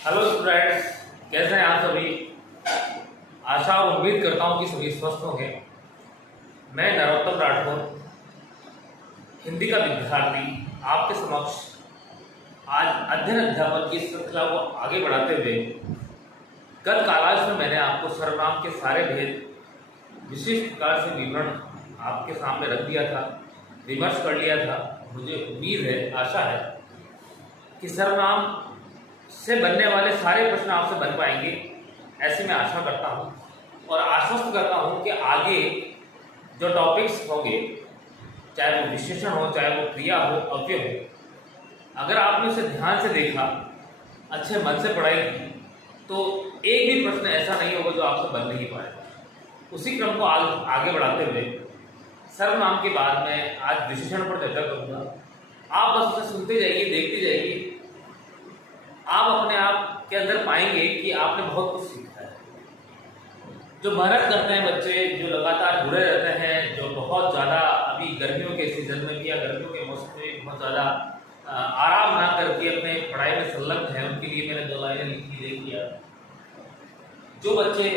Hello students, कैसे हैं आप सभी। आशा और उम्मीद करता हूं कि सभी स्वस्थ होंगे। मैं नरोत्तम राठौर, हिंदी का विद्यार्थी, आपके समक्ष आज अध्ययन अध्यापन की श्रृंखला को आगे बढ़ाते हुए गत कालांश में मैंने आपको सर्वनाम के सारे भेद विशिष्ट प्रकार से विवरण आपके सामने रख दिया था, विमर्श कर लिया था। मुझे उम्मीद है, आशा है कि सर्वनाम से बनने वाले सारे प्रश्न आपसे बन पाएंगे, ऐसी मैं आशा करता हूं और आश्वस्त करता हूं कि आगे जो टॉपिक्स होंगे, चाहे वो विशेषण हो, चाहे वो क्रिया हो, अव्यय हो, अगर आपने उसे ध्यान से देखा, अच्छे मन से पढ़ाई की, तो एक भी प्रश्न ऐसा नहीं होगा जो आपसे बन नहीं पाएगा। उसी क्रम को आगे बढ़ाते हुए सर्वनाम के बाद मैं आज विशेषण पर चर्चा करूंगा। आप बस उसे सुनते जाइए, देखते जाइए। आप अपने आप के अंदर पाएंगे कि आपने बहुत कुछ सीखा है। जो मेहनत करते हैं बच्चे, जो लगातार जुड़े रहते हैं, जो बहुत ज़्यादा अभी गर्मियों के सीजन में भी या गर्मियों के मौसम में बहुत ज़्यादा आराम ना करके अपने पढ़ाई में संलग्न है, उनके लिए मैंने 2 लाइनें लिखी देखिए। जो बच्चे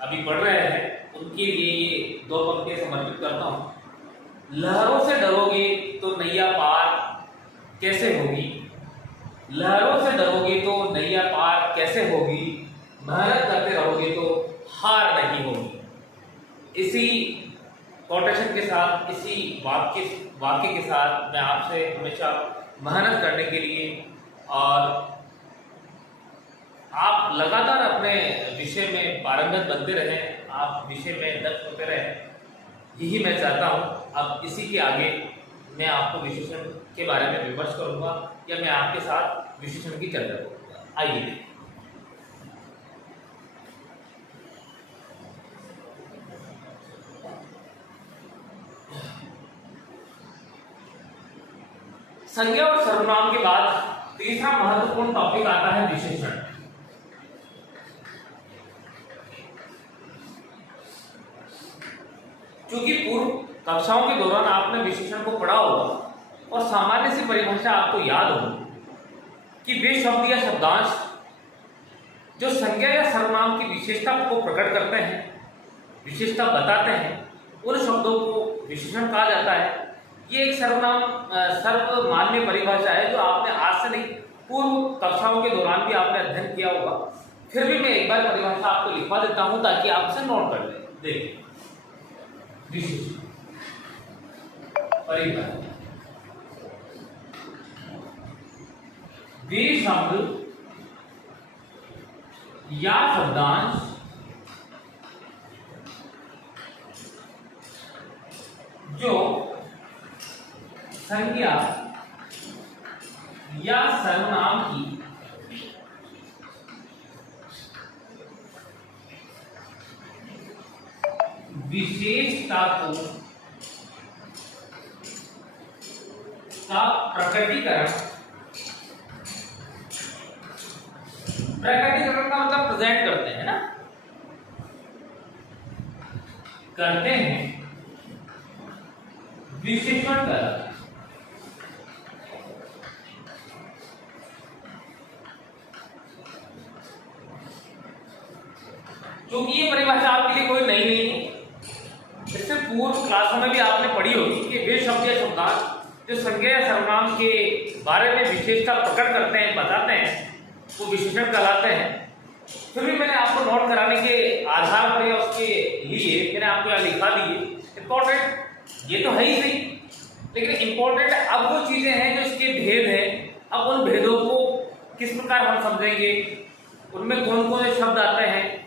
अभी पढ़ रहे हैं उनके लिए ये 2 पंक्तियां समर्पित करता हूँ। लहरों से डरोगे तो नैया पार कैसे होगी, लहरों से डरोगे तो नैया पार कैसे होगी, मेहनत करते रहोगे तो हार नहीं होगी। इसी कोटेशन के साथ, इसी वाक्य के साथ मैं आपसे हमेशा मेहनत करने के लिए और आप लगातार अपने विषय में पारंगत बनते रहें, आप विषय में दक्ष होते रहें, यही मैं चाहता हूँ। अब इसी के आगे मैं आपको विशेषण के बारे में विमर्श करूंगा या मैं आपके साथ विशेषण की चर्चा करूंगा। आइए संज्ञा और सर्वनाम के बाद तीसरा महत्वपूर्ण टॉपिक आता है विशेषण। क्योंकि पूर्व कक्षाओं के दौरान आपने विशेषण को पढ़ा होगा और सामान्य सी परिभाषा आपको याद होगी कि वे शब्द या शब्दांश जो संज्ञा या सर्वनाम की विशेषता को प्रकट करते हैं, विशेषता बताते हैं, उन शब्दों को विशेषण कहा जाता है। ये एक सर्वमान्य परिभाषा है जो आपने आज से नहीं, पूर्व कक्षाओं के दौरान भी आपने अध्ययन किया होगा। फिर भी मैं एक बार परिभाषा आपको लिखवा देता हूं ताकि आप इसे नोट कर लें। देखिए, विशेषण परिभाषा, वे शब्द या शब्दांश जो संज्ञा या सर्वनाम की विशेषता का प्रकटीकरण का मतलब प्रेजेंट करते हैं ना, करते हैं, विशेषण कहलाता है। क्योंकि ये परिभाषा आपके लिए कोई नई नहीं है, इससे पूर्व क्लासों में भी आपने पढ़ी होगी कि वे शब्द या शब्दांश जो संज्ञा या सर्वनाम के बारे में विशेषता प्रकट करते हैं, बताते हैं, वो विशेषण कहलाते हैं। फिर भी मैंने आपको नोट कराने के आधार पर या उसके लिए मैंने आपको यहाँ लिखा दिए। इंपॉर्टेंट ये तो है ही सही, लेकिन इंपॉर्टेंट अब वो चीजें हैं जो इसके भेद हैं। अब उन भेदों को किस प्रकार हम समझेंगे, उनमें कौन कौन से शब्द आते हैं।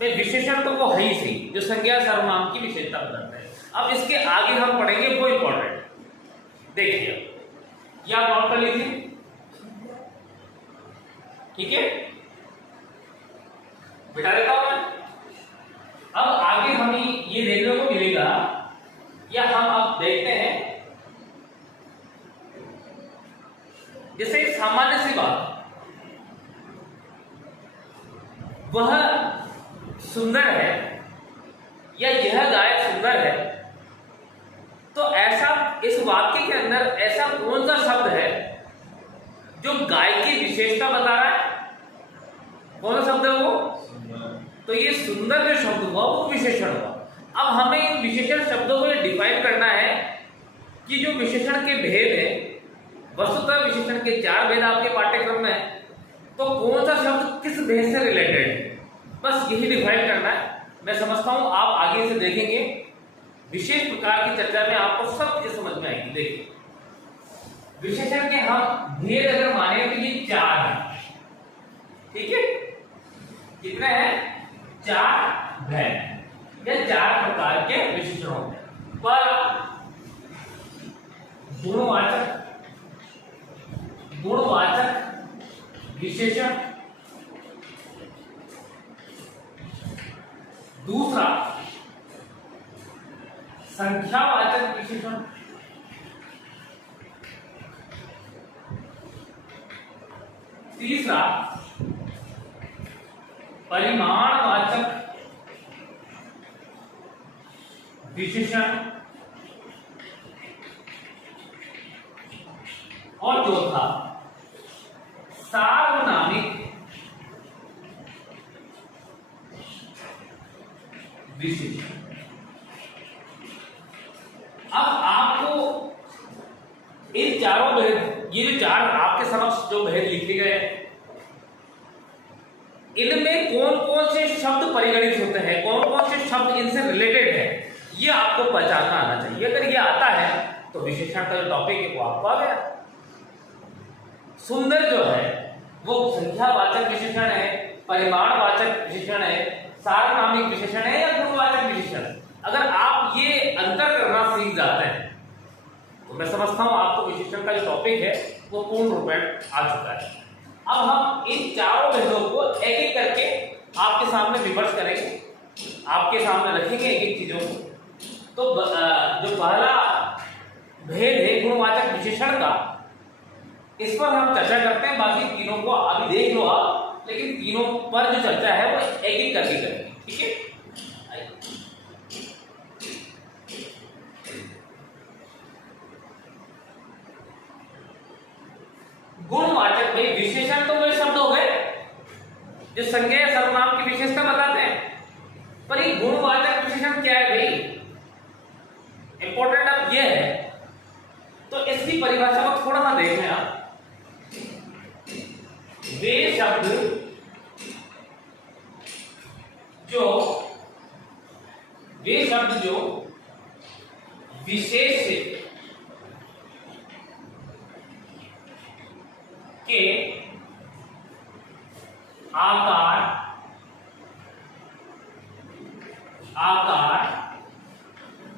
विशेषण तो वो है ही सही जो संज्ञा सर्वनाम की विशेषता बताते हैं। अब इसके आगे हम पढ़ेंगे वो इंपॉर्टेंट। देखिए, या नोट कर लीजिए, ठीक है, बिठा देता हूं मैं। अब आगे हमें ये देखने को मिलेगा, या हम अब देखते हैं, जैसे एक सामान्य सी बात, वह सुंदर है या यह गाय सुंदर है, तो ऐसा इस वाक्य के अंदर ऐसा कौन सा शब्द है जो गाय की विशेषता बता रहा है कौन सा शब्द है वो? तो ये सुंदर जो शब्द हुआ वो विशेषण हुआ। अब हमें इन विशेषण शब्दों को डिफाइन करना है कि जो विशेषण के भेद है, वस्तुतः विशेषण के 4 भेद आपके पाठ्यक्रम में है, तो कौन सा शब्द किस भेद से रिलेटेड है, बस यही डिफाइन करना है। मैं समझता हूं आप आगे से देखेंगे विशेष प्रकार की चर्चा में आपको सब चीज समझ में आएगी। देखिए विशेषण के हम भेद अगर माने तो ये 4 है, ठीक है? कितने हैं? 4 भेद या 4 प्रकार के विशेषण होते हैं। पर गुणवाचक विशेषण, दूसरा संख्यावाचक विशेषण, तीसरा परिमाणवाचक विशेषण और चौथा सार्वनामिक विशेषण। अब आपको इन चारों भेद, ये जो 4 आपके समक्ष जो भेद लिखे गए, इनमें कौन कौन से शब्द परिगणित होते हैं, कौन कौन से शब्द इनसे रिलेटेड है, ये आपको पहचानना आना चाहिए। अगर ये आता है तो विशेषण का जो टॉपिक है वो आपको आ गया। सुंदर जो है वो संख्यावाचक विशेषण है, परिमाणवाचक विशेषण है, सार्वनामिक विशेषण है या गुणवाचक विशेषण। अगर आप ये अंतर करना सीख जाते हैं तो मैं समझता हूं आपको विशेषण का जो टॉपिक है वो पूर्ण रूप में आ चुका है। अब हम इन चारों भेदों को एक एक करके आपके सामने विमर्श करेंगे, आपके सामने रखेंगे एक एक चीजों को। तो जो पहला भेद है गुणवाचक विशेषण का, इस पर हम चर्चा करते हैं। बाकी तीनों को अभी देख लो आप, लेकिन तीनों पर जो चर्चा है वो एक एक करके करेंगे, ठीक है? गुणवाचक, भाई विशेषण तो वे शब्द हो गए जो संज्ञा या सर्वनाम की विशेषता बताते हैं, पर ये गुणवाचक विशेषण क्या है भाई? इंपॉर्टेंट अब ये है, तो इसकी परिभाषा को थोड़ा सा देखें आप। वे शब्द जो विशेष के आकार,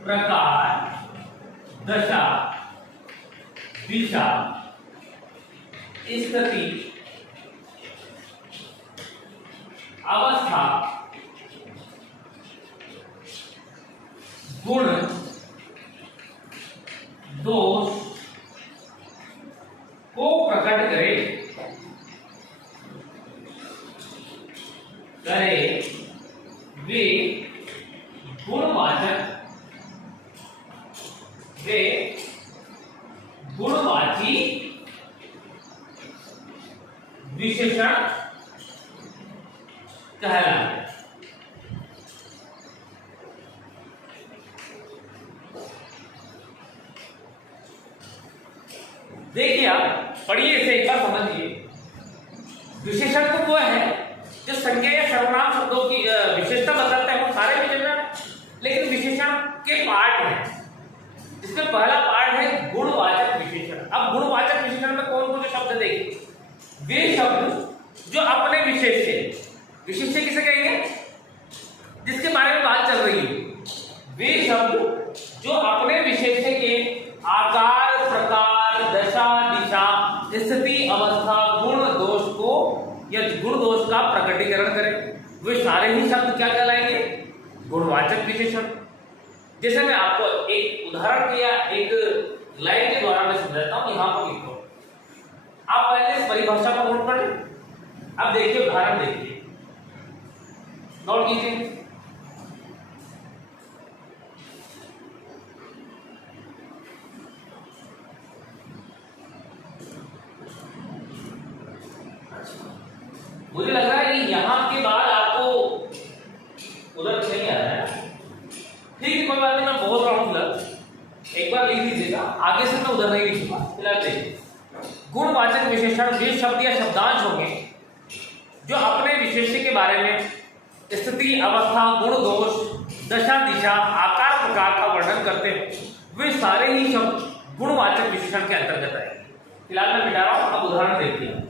प्रकार, दशा, दिशा, स्थिति, अवस्था, गुण, दोष को प्रकट करे वे गुणवाची विशेषण कहलाते। देखिए आप पढ़िए इसे एक बार समझिए। विशेषण तो वो है जो संज्ञा या सर्वनाम शब्दों की विशेषता बताता है, वो सारे विशेषण, लेकिन विशेषण के पार्ट हैं। इसमें पहला पार्ट है गुणवाचक विशेषण। अब गुणवाचक विशेषण में कौन कौन से शब्द देखें? वे शब्द जो अपने विशेष्य, विशेष्य किसे कहेंगे? जिसके बारे में बात चल रही है। वे शब्द जो अपने विशेष्य के आकार, प्रकार, दशा, दिशा, स्थिति, अवस्था, गुण, दोष को या गुण दोष का प्रकटीकरण करें, वे सारे ही शब्द क्या कहलाएंगे? गुणवाचक विशेषण। जैसे मैं आपको एक उदाहरण या एक लाइन के द्वारा मैं समझाता हूं। यहां पर लिखो, आप पहले इस परिभाषा को नोट करें। अब देखिए उदाहरण, देखिए नोट कीजिए। मुझे लग रहा है कि यहां के बाद आपको उधर नहीं आ रहा है, ठीक है कोई बात नहीं, मैं बोल रहा हूं फिलहाल एक बार लिख लीजिएगा, आगे से मैं उधर नहीं लिखूंगा। फिलहाल देखिए, गुणवाचक विशेषण वे शब्द या शब्दांश होंगे जो अपने विशेष्य के बारे में स्थिति, अवस्था, गुण, दोष, दशा, दिशा, आकार, प्रकार का वर्णन करते हैं, वे सारे ही शब्द गुणवाचक विशेषण के अंतर्गत आएंगे। फिलहाल मैं मिटा रहा हूं, अब उदाहरण देखते हैं।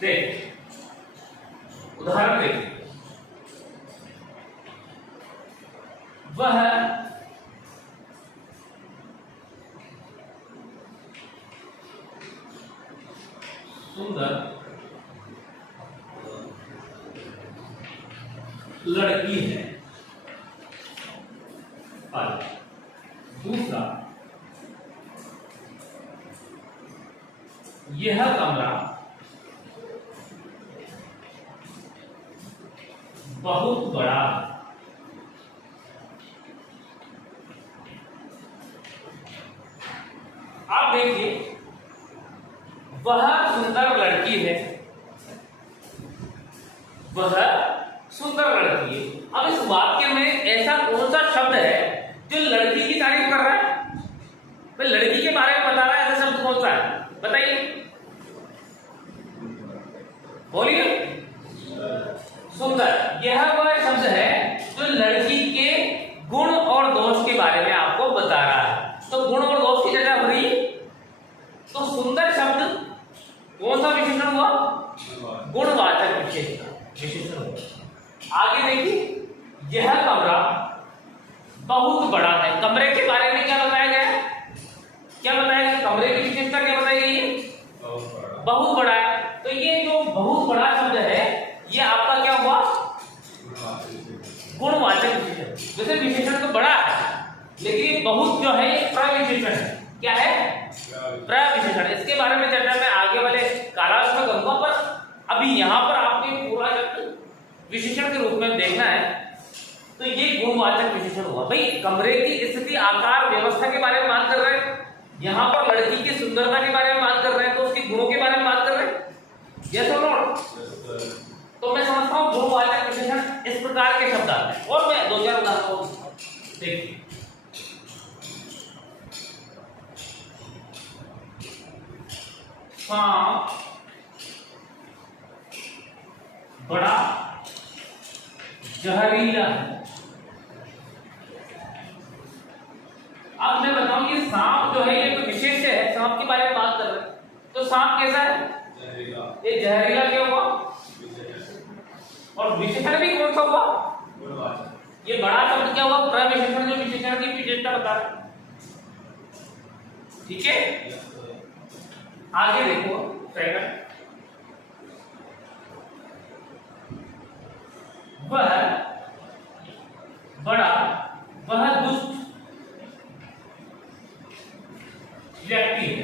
देख उदाहरण देखिए, वह सुंदर लड़की है। दूसरा, यह कमरा बहुत बड़ा है। आप देखिए, वह सुंदर लड़की है, वह सुंदर लड़की है। अब इस वाक्य में ऐसा कौन सा शब्द है जो लड़की की तारीफ कर रहा है? भाई लड़की के बारे में बता रहा है, ऐसा शब्द कौन सा है बताइए, बोलिए। सुंदर, यह वह शब्द है जो लड़की के गुण और दोष के बारे में आपको बता रहा है। तो गुण और दोष की चर्चा हो रही, तो सुंदर शब्द कौन सा विशेषण हुआ? गुणवाचक विशेषण हुआ। आगे देखिए, यह कमरा बहुत बड़ा है। कमरे के बारे में क्या बताया गया है? क्या बताया गया? कमरे की विशेषता क्या बताई गई है? बहुत बड़ा है। तो ये जो बहुत बड़ा शब्द है, ये आपका क्या हुआ? गुणवाचक विशेषण। वैसे विशेषण तो बड़ा है, लेकिन बहुत जो है ये प्रविशेषण है। क्या है? प्रविशेषण। इसके बारे में चर्चा मैं आगे वाले कालांश में करूंगा, पर अभी यहाँ पर आपने पूरा विशेषण के रूप में देखना है। तो ये गुणवाचक विशेषण हुआ। भाई कमरे की स्थिति, आकार, व्यवस्था के बारे में बात कर रहे हैं, यहाँ पर लड़की की सुंदरता के बारे में बात कर रहे हैं, तो उसके गुणों के बारे में बात कर रहे हैं। यस और नो? तो मैं समझता हूँ गुणवाचक विशेषण इस प्रकार के शब्द आते हैं। और मैं दो चार उदाहरण देखिए, सांप बड़ा जहरीला है। अब मैं बताऊं ये सांप जो है ये तो विशेष है, सांप के बारे में बात कर रहे हैं, तो सांप कैसा है? ये जहरीला क्या हुआ? और विशेषण भी कौन सा हुआ? ये बड़ा शब्द क्या हुआ? प्रविशेषण, जो विशेषण की विशेषता बता रहा है। ठीक है, आगे देखो सेकंड, वह बड़ा, वह दुष्ट व्यक्ति है।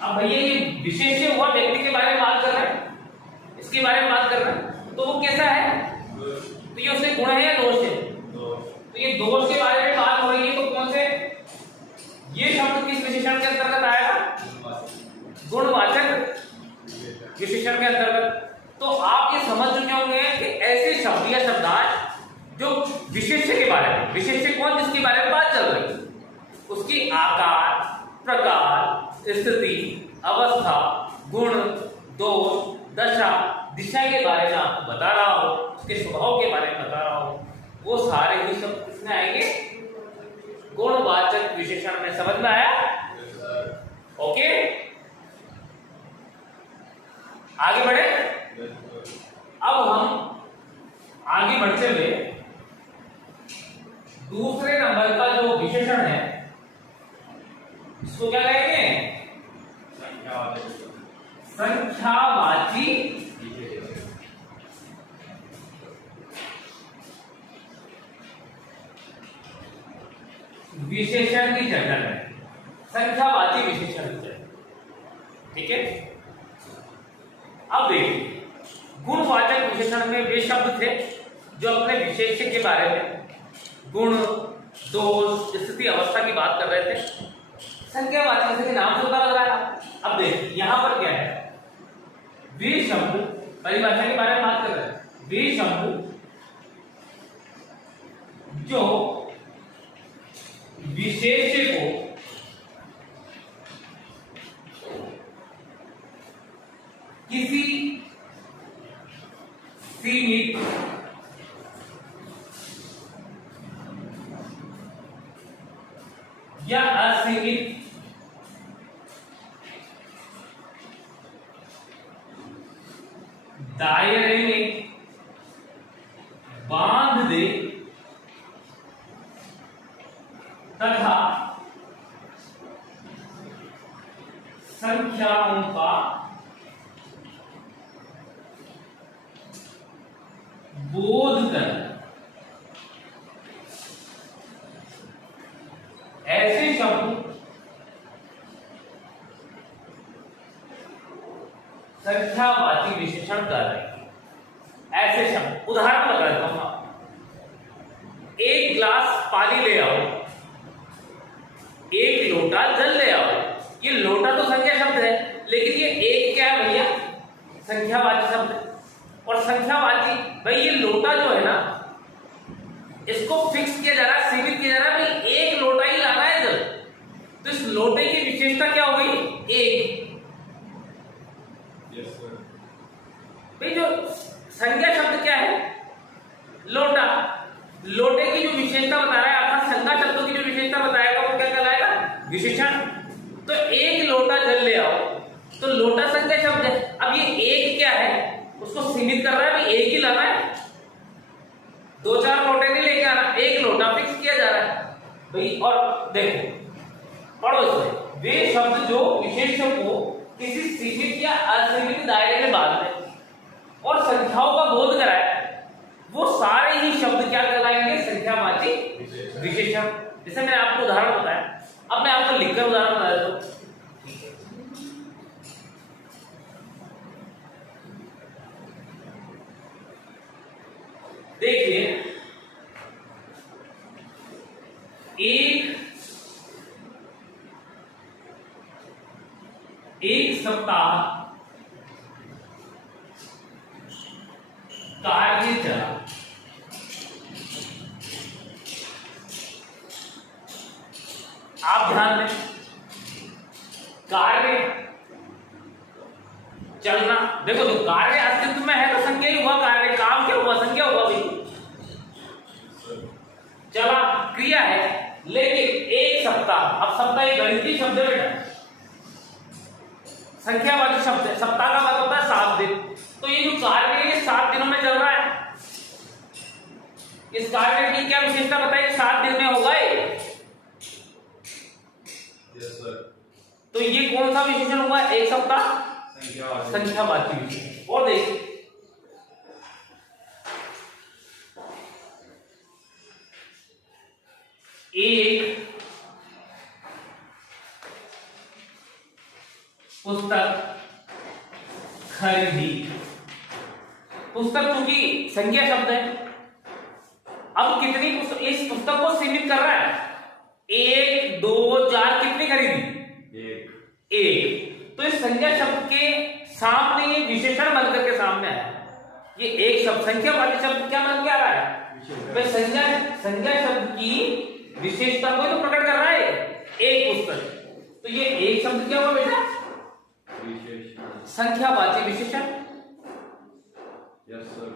अब भैया ये विशेष हुआ, व्यक्ति के बारे में बात कर रहे हैं, इसके बारे में बात कर रहे हैं, तो वो कैसा है? तो ये उसके गुण है या दोष है? तो ये दोष के बारे में बात हो रही है, तो कौन से? ये शब्द किस विशेषण के अंतर्गत आएगा? गुणवाचक विशेषण के अंतर्गत। तो आप ये समझ चुके होंगे कि ऐसे शब्द या शब्दांश जो विशेष्य के बारे में, विशेष्य कौन जिसके बारे में बात चल रही है, उसकी आकार, प्रकार, स्थिति, अवस्था, गुण, दोष, दशा, दिशा के बारे में आपको बता रहा हो, उसके स्वभाव के बारे में बता रहा हो, वो सारे ही शब्द किसमें आएंगे? गुणवाचक विशेषण में। समझ में आया? ओके, आगे बढ़े। अब हम आगे बढ़ते हुए दूसरे नंबर का जो विशेषण है, इसको क्या कहेंगे? संख्यावाची विशेषण की चर्चा करें। संख्यावाची विशेषण की चर्चा, ठीक है। अब देखिए, गुणवाचक विशेषण में वे शब्द थे जो अपने विशेष्य के बारे में, गुण, दोष, स्थिति, अवस्था की बात कर रहे थे। संख्यावाचक जैसे कि नाम से पता लग रहा है। अब देख यहां पर क्या है, वे शब्द, परिभाषा के बारे में बात कर रहे हैं, वे शब्द जो विशेष्य को किसी सीमित या असीमित दायरे में बांध दे तथा संख्याओं का बोध कर, ऐसे शब्द संख्यावाची विशेषण कर रहे हैं। ऐसे शब्द उदाहरण बता देता हूं, एक गिलास पानी ले आओ, एक लोटा जल ले आओ। ये लोटा तो संख्या शब्द है, लेकिन ये एक क्या है भैया, संख्यावाची शब्द है। और संख्यावाची भाई ये लोटा जो है ना, इसको फिक्स किया जा रहा है, सीमित किया जा रहा है, भाई एक लोटा ही लाना है जल। तो इस लोटे की विशेषता क्या हो गई, एक। भाई जो संज्ञा शब्द क्या है, लोटा। लोटे की जो विशेषता बता रहा है, अर्थात संज्ञा शब्दों की जो विशेषता बताएगा वो क्या कहलाएगा, विशेषण। तो एक लोटा जल ले आओ, तो लोटा संज्ञा शब्द है। अब ये एक क्या है, उसको सीमित कर रहा है, भाई एक ही लाना है, दो चार लोटे नहीं लेके आना, एक लोटा फिक्स किया जा रहा है भाई। और देखो पढ़ो इसमें, वे शब्द जो विशेषण को किसी सीमित या असीमित दायरे में बांध दे और संख्याओं का बोध कराए, वो सारे ही शब्द क्या कहलाएंगे, संख्यावाची विशेषण। जैसे मैंने आपको उदाहरण बताया, अब मैं आपको लिखकर उदाहरण बता देता हूं। देखिए, एक सप्ताह कार्य चला, आप ध्यान दें, कार्य चलना। देखो तो कार्य अस्तित्व में है तो संख्या ही हुआ, कार्य काम क्या हुआ, संख्या हुआ भाई। चला क्रिया है, लेकिन एक सप्ताह, अब सप्ताह एक गणितीय शब्द है बेटा, संख्यावाची शब्द है। सप्ताह का मतलब होता है 7 दिन। तो ये जो कार्य है ये 7 दिनों में चल रहा है। इस कार्य की क्या विशेषता बताइए, 7 दिन में होगा ये। Yes sir. तो ये कौन सा विशेषण हुआ, एक सप्ताह संख्यावाची विशेषण। और देखिए एक पुस्तक खरीदी, पुस्तक चूंकि संख्या शब्द है, अब कितनी पुस्तक, इस पुस्तक को सीमित कर रहा है, 1 2 4 कितनी खरीदी, एक। तो इस संख्या शब्द के सामने ये विशेषण बनकर के सामने आया। ये एक शब्द संख्यावाची शब्द क्या बन के आ रहा है, भाई संज्ञा शब्द की विशेषता को तो प्रकट कर रहा है, एक पुस्तक। तो ये एक शब्द क्या हुआ बेटा, संख्यावाची विशेषण। Yes sir.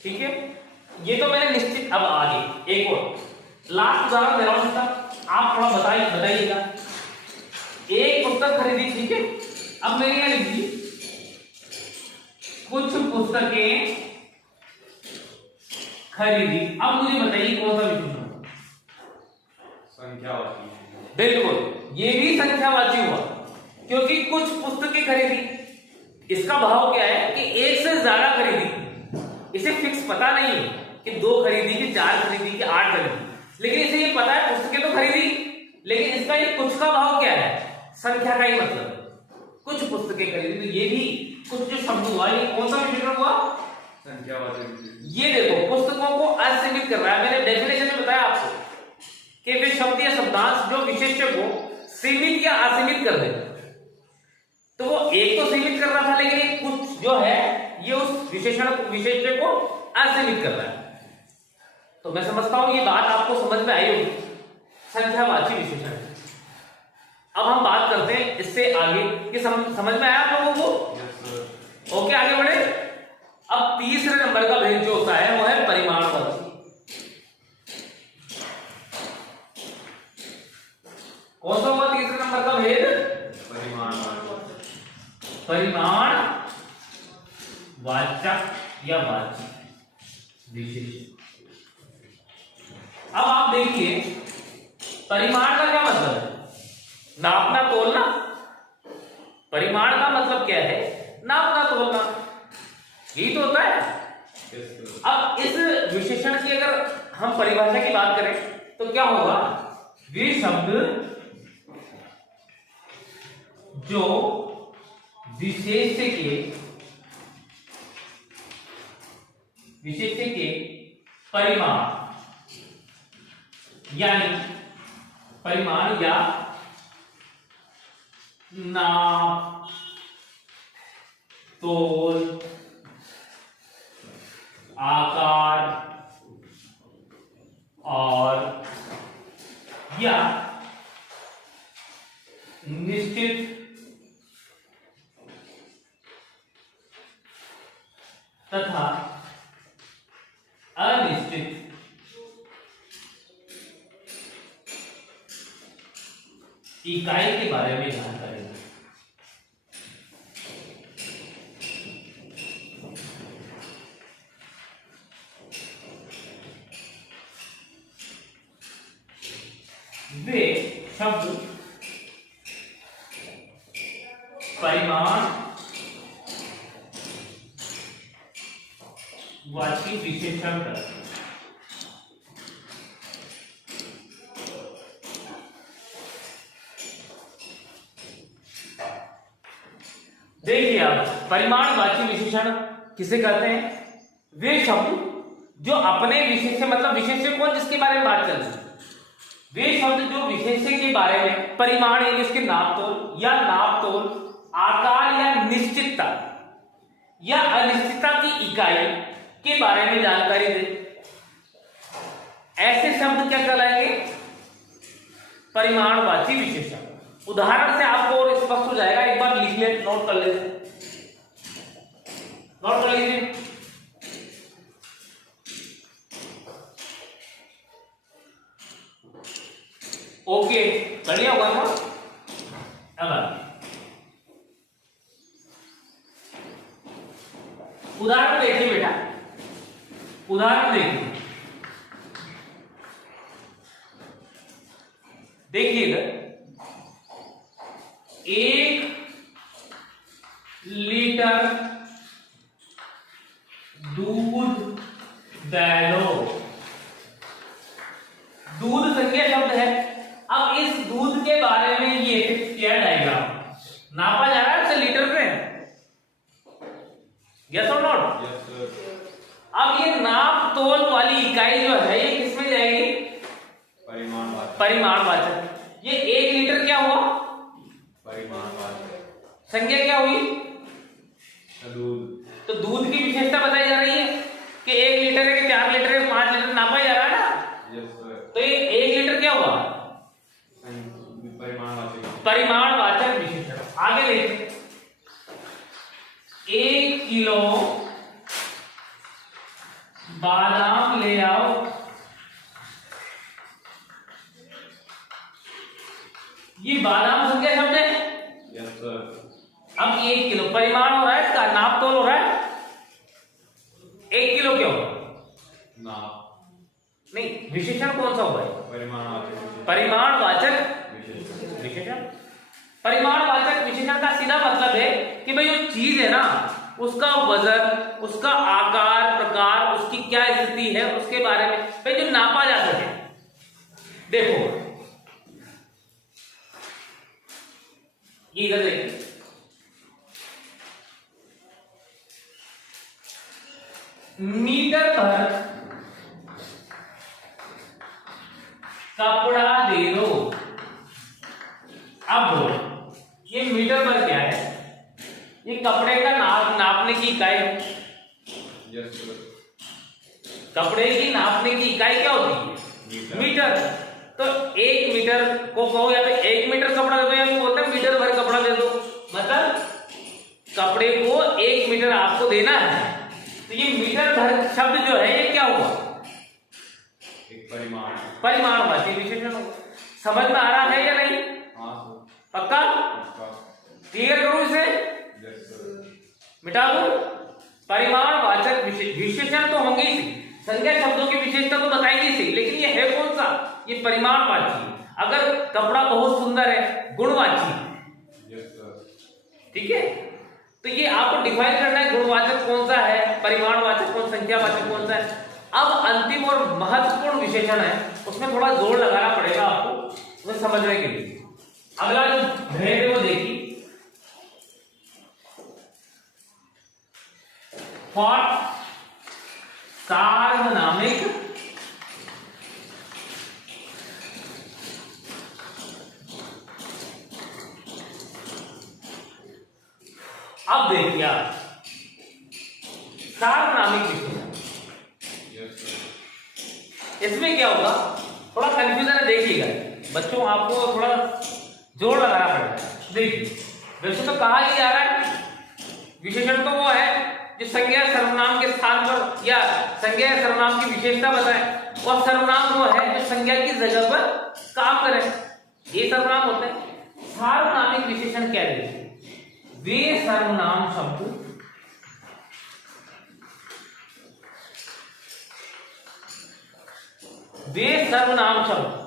ठीक है, ये तो मैंने निश्चित। अब आगे एक और लास्ट उदाहरण दे रहा हूं इसका, आप थोड़ा बताइएगा। एक पुस्तक खरीदी, ठीक है। अब मैंने यहां लिख दी कुछ पुस्तकें खरीदी। अब मुझे बताइए कौन सा विशेषण, संख्यावाची। बिल्कुल, ये भी संख्यावाची हुआ क्योंकि कुछ पुस्तकें खरीदी। इसका भाव क्या है कि एक से ज्यादा खरीदी। इसे फिक्स पता नहीं है कि 2 खरीदी कि 4 खरीदी कि 8 खरीदी, लेकिन इसे ये पता है पुस्तकें तो खरीदी, लेकिन इसका ये कुछ का भाव क्या है, संख्या का ही मतलब कुछ पुस्तकें खरीदी। तो ये भी कुछ जो शब्द हुआ, ये कौन सा विशेषण हुआ, संख्यावाची। ये देखो पुस्तकों को असीमित कर रहा है। मैंने डेफिनेशन में बताया आपको कि वे शब्द या शब्दांश जो विशेष्य को सीमित या असीमित कर देते। तो वो एक तो सीमित कर रहा था, लेकिन एक कुछ जो है ये उस विशेष्य को असीमित कर रहा है। तो मैं समझता हूं ये बात आपको समझ में आई होगी, संख्यावाची विशेषण। अब हम बात करते हैं इससे आगे कि समझ में आया आप लोगों को? Yes, sir. ओके, आगे बढ़े। अब तीसरे नंबर का भेद जो होता है वो है परिमाणवाची। कौन सा हुआ तीसरे नंबर का भेद? परिमाण वाचक या वाची विशेषण। अब आप देखिए परिमाण का क्या मतलब है? नापना तोलना। परिमाण का मतलब क्या है? नापना तोलना, यही तो होता है। Yes, sir. अब इस विशेषण की अगर हम परिभाषा की बात करें तो क्या होगा? वे शब्द जो विशेष्य के परिमाण यानी परिमाण या नाप तोल आकार और या निश्चित तथा अनिश्चित इकाई के बारे में जानकारी है। वे शब्द परिमाण वाची विशेषण करते हैं। देखिए आप, परिमाणवाची विशेषण किसे कहते हैं? वे शब्द जो अपने विशेष्य मतलब विशेष्य कौन जिसके बारे में बात कर रहे हैं, वे शब्द जो विशेष्य के बारे में परिमाण यानी उसके नापतोल या नापतोल आकार या निश्चितता या अनिश्चितता की इकाई के बारे में जानकारी दे, ऐसे शब्द क्या कहलाएंगे? परिमाणवाची विशेषण। उदाहरण से आपको और स्पष्ट हो जाएगा, एक बार लिख ले, नोट कर ले, नोट कर लीजिए। ओके, बढ़िया होगा ना? अब उदाहरण देखिए बेटा, उदाहरण देखिए, देखिए इधर 1 लीटर दूध बैलो। दूध संज्ञा शब्द है। अब इस दूध के बारे में ये क्या डायग्राम नापा जा रहा है उसे लीटर में, यस और नॉट? Yes, sir. अब ये नाप तोल वाली इकाई जो है ये किसमें जाएगी? परिमाणवाचक। परिमाणवाचक। ये 1 लीटर क्या हुआ? परिमाणवाचक। संज्ञा क्या हुई? दूध। तो दूध की विशेषता बताई जा रही है कि 1 लीटर है कि 4 लीटर है 5 लीटर नापा जा रहा है ना। Yes, sir. तो ये 1 लीटर क्या हुआ? परिमाणवाचक। परिमाणवाचक विशेषण। आगे देखिए, 1 किलो बादाम ले आओ। ये बादाम संख्या शब्द है। Yes, sir. अब 1 किलो परिमाण हो रहा है, इसका नाप तोल हो रहा है। 1 किलो क्या होगा? नाप। नहीं, विशेषण कौन सा हुआ है? परिमाणवाचक। परिमाणवाचक विशेषण। विशेषण। परिमाणवाचक विशेषण का सीधा मतलब है कि भाई जो चीज है ना उसका वजन, उसका आकार प्रकार, उसकी क्या स्थिति है उसके बारे में भाई जो नापा जा सके। देखो ये इधर देखिए, मीटर पर कपड़ा दे दो। अब बोलो ये मीटर पर क्या है? ये कपड़े का नापने की इकाई है। Yes sir. कपड़े की नापने की इकाई क्या होती है? मीटर। तो 1 मीटर को कहो या तो 1 मीटर कपड़ा दे दो या तो बोलते हैं मीटर भर कपड़ा दे दो। मतलब कपड़े को 1 मीटर आपको देना है, तो ये मीटर भर शब्द जो है ये क्या हुआ? एक परिमाण। परिमाणवाची विशेषण होगा। समझ में आ रहा है या नहीं? हाँ सर। पक्का? क्लियर करूं इसे? Yes sir. मिटा दूं? परिमाणवाचक विशेषण तो होंगे ही, संज्ञा शब्दों की विशेषता तो बताएंगे ही, लेकिन ये है कौन सा? ये परिमाणवाची। अगर कपड़ा बहुत सुंदर है, गुणवाची। Yes sir. ठीक है, तो ये आपको डिफाइन करना है गुणवाचक कौन सा है, परिमाणवाचक कौन, संख्यावाचक कौन सा है। अब अंतिम और महत्वपूर्ण विशेषण है, उसमें थोड़ा जोर लगाना पड़ेगा आपको उसे समझने के लिए। अगला जो भेद है वो देखिए, सार्वनामिक अब देखिए आप सार्वनामिक विशेषण, यस सर। इसमें क्या होगा? थोड़ा कंफ्यूजन है, देखिएगा बच्चों, आपको थोड़ा जोर लगाना पड़ेगा। देखिए वैसे तो कहा ही जा रहा है विशेषण तो वो है जो संज्ञा सर्वनाम के स्थान पर या संज्ञा सर्वनाम की विशेषता बताए, और सर्वनाम वो है जो संज्ञा की जगह पर काम करे, ये सर्वनाम होते हैं। सार्वनामिक विशेषण क्या है? वे सर्वनाम शब्द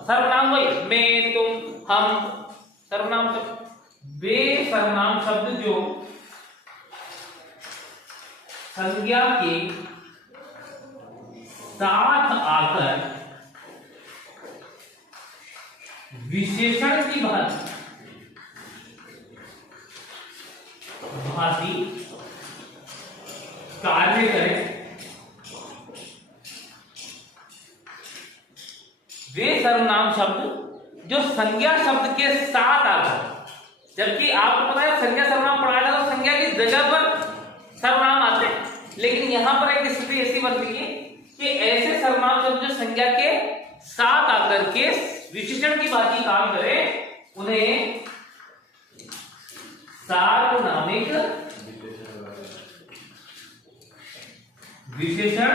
सर्वनाम वही मैं तुम हम, सर्वनाम शब्द वे सर्वनाम शब्द जो संज्ञा के साथ आकर विशेषण की भांति कार्य करें, वे सर्वनाम शब्द जो संज्ञा शब्द के साथ आकर, जबकि आपको पता है संज्ञा सर्वनाम पढ़ा जाता तो संज्ञा की जगह पर सर्वनाम आते हैं, लेकिन यहां पर एक स्थिति ऐसी बन रही है कि ऐसे सर्वनाम शब्द जो संज्ञा के साथ आकर के विशेषण की भांति काम करें, उन्हें सार्वनामिक विशेषण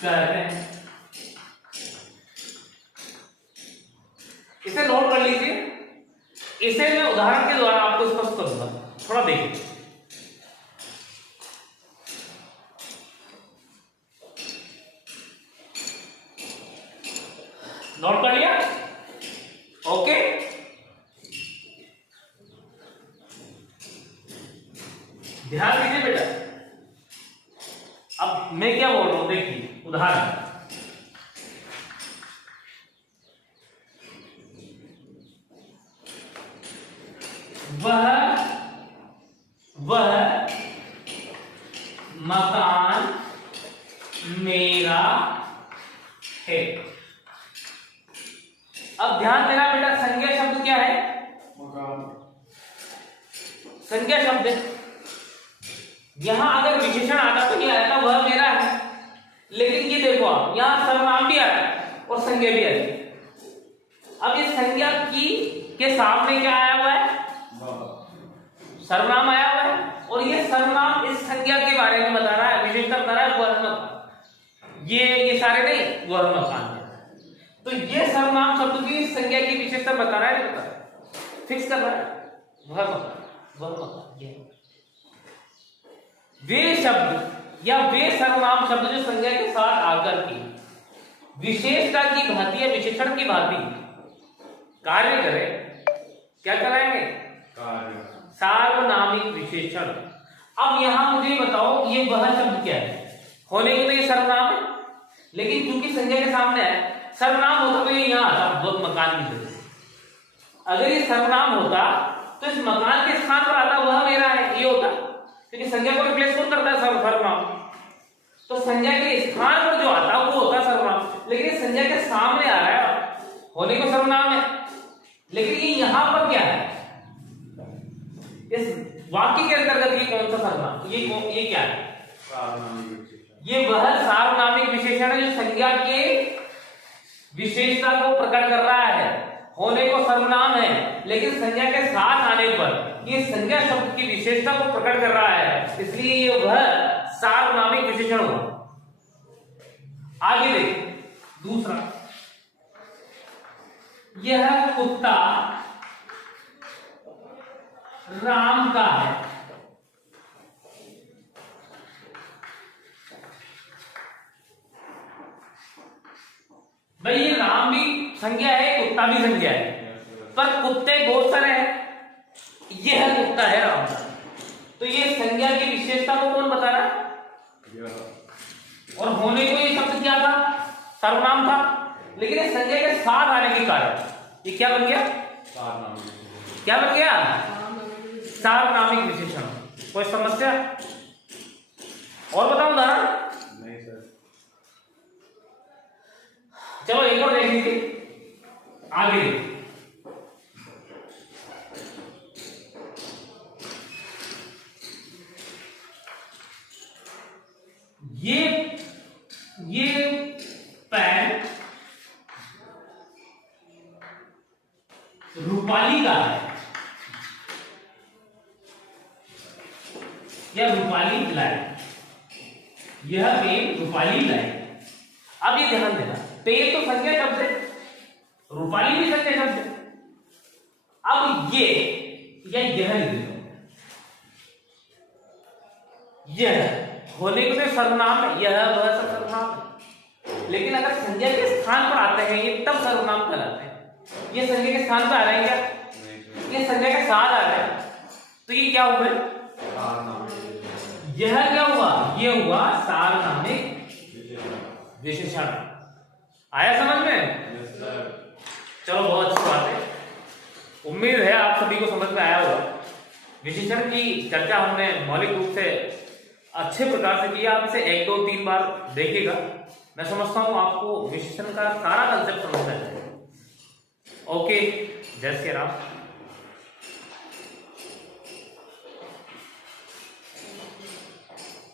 कहते हैं। इसे नोट कर लीजिए, इसे मैं उदाहरण के द्वारा आपको स्पष्ट करूंगा, थोड़ा देखिए। नोट कर लिया? ओके, ध्यान दीजिए बेटा। अब मैं क्या बोल रहा हूं, देखिए उदाहरण। वह मकान मेरा है। अब ध्यान देना बेटा, संज्ञा शब्द क्या है? मकान। संज्ञा शब्द यहां अगर विशेषण आता तो ये आता वह मेरा है, लेकिन ये देखो आप यहां सर्वनाम भी आ रहा है और संज्ञा भी आ रही है। अब ये संज्ञा की के सामने क्या आया हुआ है? सर्वनाम आया हुआ है, और ये सर्वनाम इस संज्ञा के बारे में बता रहा है, विशेषता बता रहा है वह मकान। ये सारे नहीं, वह मकान। तो ये सर्वनाम शब्द की संज्ञा की विशेषता बता रहा है, बता रहा है, फिक्स कर रहा है वह मकान। ये वे शब्द या वे सर्वनाम शब्द जो संज्ञा के साथ आकर की विशेषता की भांति या विशेषण की भांति कार्य करे, क्या कराएंगे? कार्य। सार्वनामिक विशेषण। अब यहां मुझे बताओ ये वह शब्द क्या है? होने को तो ये सर्वनाम है, लेकिन क्योंकि संज्ञा के सामने है, सर्वनाम होता तो ये यहां आता मकान की जगह। अगर ये सर्वनाम होता तो इस मकान के स्थान पर आता वह मेरा है, ये होता, क्योंकि संज्ञा को रिप्लेस कौन करता है? सर्वनाम। तो संज्ञा के स्थान पर जो आता वो होता सर्वनाम। लेकिन ये यहां पर क्या है, इस वाक्य के अंतर्गत ये कौन सा सर्वनाम, ये क्या है, सार्वनामिक विशेषण। ये वह सार्वनामिक विशेषण है जो संज्ञा के विशेषता को प्रकट कर रहा है। होने को सर्वनाम है लेकिन संज्ञा के साथ आने पर ये संज्ञा शब्द की विशेषता को प्रकट कर रहा है, इसलिए ये वह सार्वनामिक विशेषण हो। आगे देखिए दूसरा, यह कुत्ता राम का है। भाई ये राम भी संज्ञा है, कुत्ता भी संज्ञा है, पर कुत्ते बहुत सारे हैं, यह कुत्ता है राम का। तो ये संज्ञा की विशेषता को कौन बता रहा है, और होने को ये शब्द क्या था, सर्वनाम था, लेकिन ये संज्ञा के साथ आने के कारण ये क्या बन गया, क्या बन गया, सार्वनामिक विशेषण। कोई समस्या और बताऊं उदाहरण, नहीं सर। चलो एक और देख लीजिए आगे। ये पेन रूपाली का है, यह रूपाली लाई, यह पेन रूपाली लाई। अब ये ध्यान देना, पेन तो संज्ञा शब्द है, रूपाली भी संज्ञा शब्द है। अब ये या यह लिख दो, यह होने को तो सर्वनाम है, यह वह सब सर्वनाम है, लेकिन अगर संज्ञा के स्थान पर आते हैं ये तब सर्वनाम कहलाते हैं। ये संज्ञा के स्थान पर आ रहे हैं क्या, ये संज्ञा के साथ आ रहे हैं, तो ये क्या हुआ, यह क्या हुआ, ये हुआ सार्वनामिक विशेषण। आया समझ में, चलो बहुत अच्छी बात है, उम्मीद है आप सभी को समझ में आया होगा। विशेषण की चर्चा हमने मौलिक रूप से अच्छे प्रकार से किया, आप इसे 1 2 3 बार देखिएगा, मैं समझता हूं आपको विशेषण का सारा कंसेप्ट समझ में आएगा। ओके, जय श्री राम।